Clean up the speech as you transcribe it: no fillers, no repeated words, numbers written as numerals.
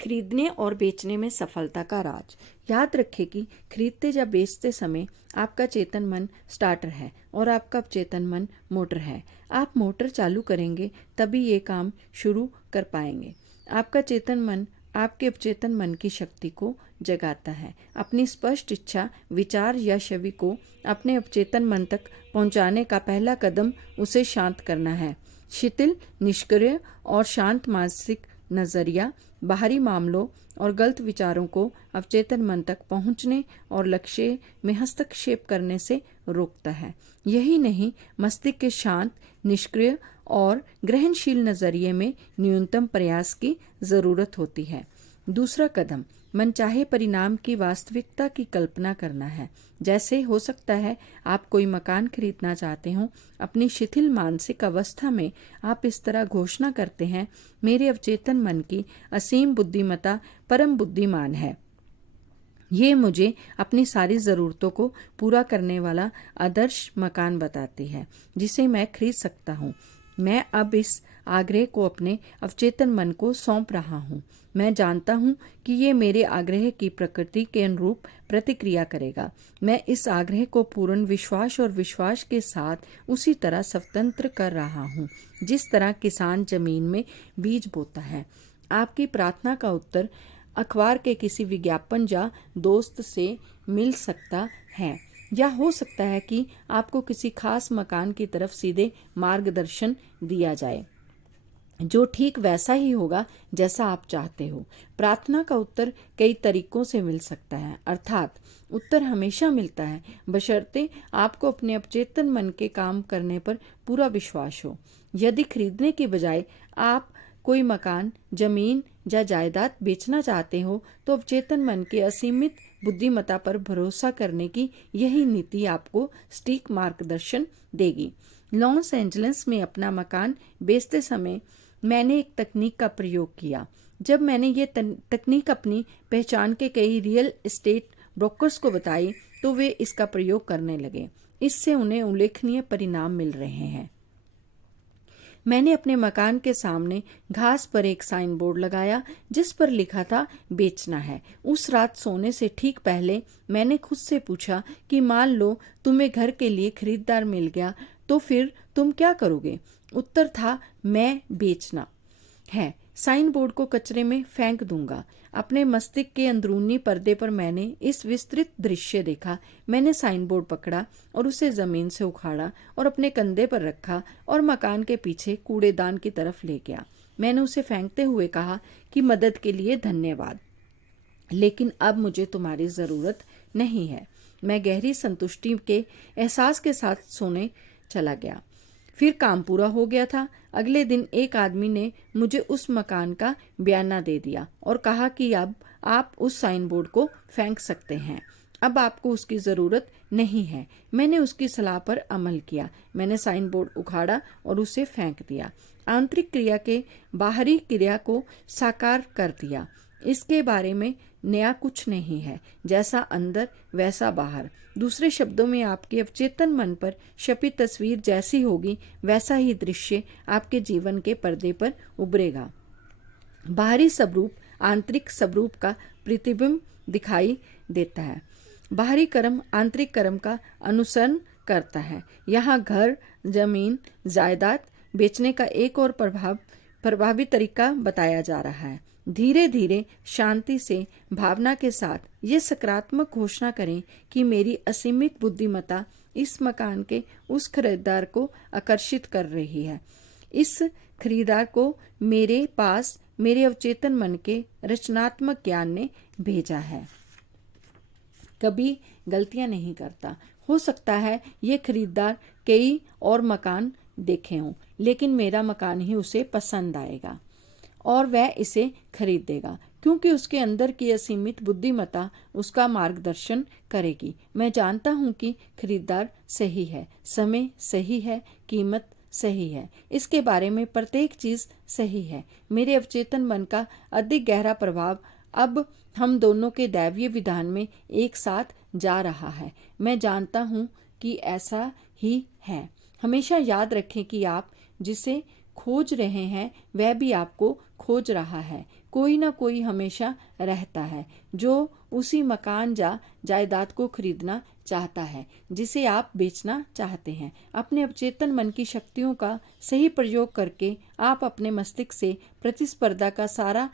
खरीदने और बेचने में सफलता का राज। याद रखें कि खरीदते या बेचते समय आपका चेतन मन स्टार्टर है और आपका चेतन मन मोटर है। आप मोटर चालू करेंगे तभी ये काम शुरू कर पाएंगे। आपका चेतन मन आपके अवचेतन मन की शक्ति को जगाता है। अपनी स्पष्ट इच्छा, विचार या छवि को अपने अवचेतन मन तक पहुंचाने का पहला कदम उसे शांत करना है। शिथिल, निष्क्रिय और शांत मानसिक नजरिया बाहरी मामलों और गलत विचारों को अवचेतन मन तक पहुंचने और लक्ष्य में हस्तक्षेप करने से रोकता है। यही नहीं, मस्तिष्क के शांत, निष्क्रिय और ग्रहणशील नजरिए में न्यूनतम प्रयास की जरूरत होती है। दूसरा कदम मनचाहे परिणाम की वास्तविकता की कल्पना करना है। जैसे हो सकता है आप कोई मकान खरीदना चाहते हो। अपनी शिथिल मानसिक अवस्था में आप इस तरह घोषणा करते हैं, मेरे अवचेतन मन की असीम बुद्धिमत्ता परम बुद्धिमान है। ये मुझे अपनी सारी ज़रूरतों को पूरा करने वाला आदर्श मकान बताती है जिसे मैं खरीद सकता हूँ। मैं अब इस आग्रह को अपने अवचेतन मन को सौंप रहा हूँ। मैं जानता हूँ कि ये मेरे आग्रह की प्रकृति के अनुरूप प्रतिक्रिया करेगा। मैं इस आग्रह को पूर्ण विश्वास और विश्वास के साथ उसी तरह स्वतंत्र कर रहा हूँ जिस तरह किसान जमीन में बीज बोता है। आपकी प्रार्थना का उत्तर अखबार के किसी विज्ञापन या दोस्त से मिल सकता है, या हो सकता है कि आपको किसी खास मकान की तरफ सीधे मार्गदर्शन दिया जाए जो ठीक वैसा ही होगा जैसा आप चाहते हो। प्रार्थना का उत्तर कई तरीकों से मिल सकता है, अर्थात उत्तर हमेशा मिलता है बशर्ते आपको अपने अवचेतन मन के काम करने पर पूरा विश्वास हो। यदि खरीदने के बजाय आप कोई मकान, जमीन या जायदाद बेचना चाहते हो तो अवचेतन मन के असीमित बुद्धिमत्ता पर भरोसा करने की यही नीति आपको सटीक मार्गदर्शन देगी। लॉस एंजलिस में अपना मकान बेचते समय मैंने एक तकनीक का प्रयोग किया। जब मैंने ये तकनीक अपनी पहचान के कई रियल एस्टेट ब्रोकर्स को बताई तो वे इसका प्रयोग करने लगे। इससे उन्हें उल्लेखनीय परिणाम मिल रहे हैं। मैंने अपने मकान के सामने घास पर एक साइन बोर्ड लगाया जिस पर लिखा था बेचना है। उस रात सोने से ठीक पहले मैंने खुद से पूछा कि मान लो तुम्हें घर के लिए खरीदार मिल गया तो फिर तुम क्या करोगे। उत्तर था मैं बेचना है, साइन बोर्ड को कचरे में फेंक दूंगा। अपने मस्तिष्क के अंदरूनी पर्दे पर मैंने इस विस्तृत दृश्य देखा। मैंने साइन बोर्ड पकड़ा और उसे जमीन से उखाड़ा और अपने कंधे पर रखा और मकान के पीछे कूड़ेदान की तरफ ले गया। मैंने उसे फेंकते हुए कहा कि मदद के लिए धन्यवाद, लेकिन अब मुझे तुम्हारी ज़रूरत नहीं है। मैं गहरी संतुष्टि के एहसास के साथ सोने चला गया। फिर काम पूरा हो गया था। अगले दिन एक आदमी ने मुझे उस मकान का बयाना दे दिया और कहा कि अब आप उस साइन बोर्ड को फेंक सकते हैं, अब आपको उसकी ज़रूरत नहीं है। मैंने उसकी सलाह पर अमल किया। मैंने साइन बोर्ड उखाड़ा और उसे फेंक दिया। आंतरिक क्रिया के बाहरी क्रिया को साकार कर दिया। इसके बारे में नया कुछ नहीं है, जैसा अंदर वैसा बाहर। दूसरे शब्दों में आपके अवचेतन मन पर छपी तस्वीर जैसी होगी वैसा ही दृश्य आपके जीवन के पर्दे पर उभरेगा। बाहरी स्वरूप आंतरिक स्वरूप का प्रतिबिंब दिखाई देता है। बाहरी कर्म आंतरिक कर्म का अनुसरण करता है। यहाँ घर, जमीन, जायदाद बेचने का एक और प्रभावी तरीका बताया जा रहा है। धीरे धीरे शांति से भावना के साथ ये सकारात्मक घोषणा करें कि मेरी असीमित बुद्धिमत्ता इस मकान के उस खरीदार को आकर्षित कर रही है। इस खरीदार को मेरे पास मेरे अवचेतन मन के रचनात्मक ज्ञान ने भेजा है। कभी गलतियां नहीं करता। हो सकता है ये खरीदार कई और मकान देखे हों, लेकिन मेरा मकान ही उसे पसंद आएगा और वह इसे खरीदेगा क्योंकि उसके अंदर की असीमित बुद्धिमत्ता उसका मार्गदर्शन करेगी। मैं जानता हूँ कि खरीदार सही है, समय सही है, कीमत सही है, इसके बारे में प्रत्येक चीज़ सही है। मेरे अवचेतन मन का अधिक गहरा प्रभाव अब हम दोनों के दैवीय विधान में एक साथ जा रहा है। मैं जानता हूँ कि ऐसा ही है। हमेशा याद रखें कि आप जिसे खोज रहे हैं वह भी आपको खोज रहा है। कोई ना कोई हमेशा रहता है जो उसी मकान या जायदाद को खरीदना चाहता है जिसे आप बेचना चाहते हैं। अपने अवचेतन मन की शक्तियों का सही प्रयोग करके आप अपने मस्तिष्क से प्रतिस्पर्धा का सारा